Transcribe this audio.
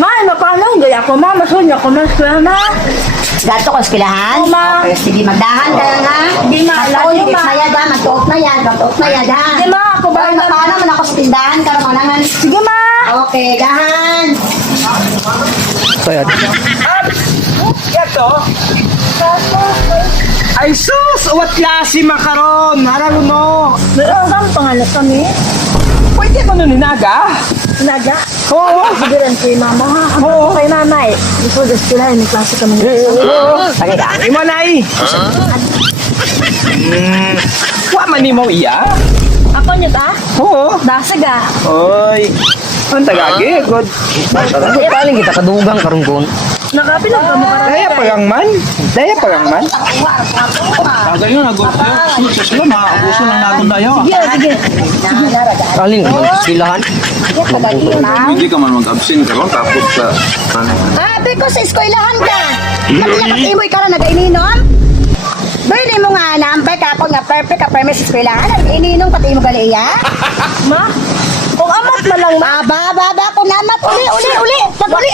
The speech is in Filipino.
Ma, paano? Gaya ko, ma. Masunya ko, ma. Ma. Gato ko eskwelahan? Oo, ma. Okay, sige, magdahan ka lang ha. Hindi, ma. Magtuon, Lagi, ma. na yan ha. Magtuot na yan. Magtuot na yan ha. Hindi, ma. Ako ba? Ay, paano man ako sa tindahan? Karoon manangan. Sige, ma. Okay, dahan. Ito. Ay sus! What klase makaron? Harang mo. Meron kang pangalan kami. Pwede mo nun inaga? Naga. Oo. Sabihin kay mama, ha? Ako kay nanay. Ito, sila, may klase kami. Oo. Imo na Wa man mo iya? Ako niya ta? Oo. Dasaga. Oy. Ang tagagi, good. Paling kita kadugang karungkon. Nakapilang ka mo ka Daya pagang man. Daya pagang man. Tagay yun, agosto yun. Sila, maabuso lang natin tayo. Sige, sige. Paling silahan. Hindi ka man mag-absent karon tapos sa... Ate ko sa eskwelahan ka. Nagkakatimoy ka na nag-ininom? Bili mo nga nampay ka ako nga perfect ka permis sa eskwelahan. Nag-ininom pati mo galiya. Ma, kung amat na lang, ma. Baba, kung namat. Uli. Pag uli.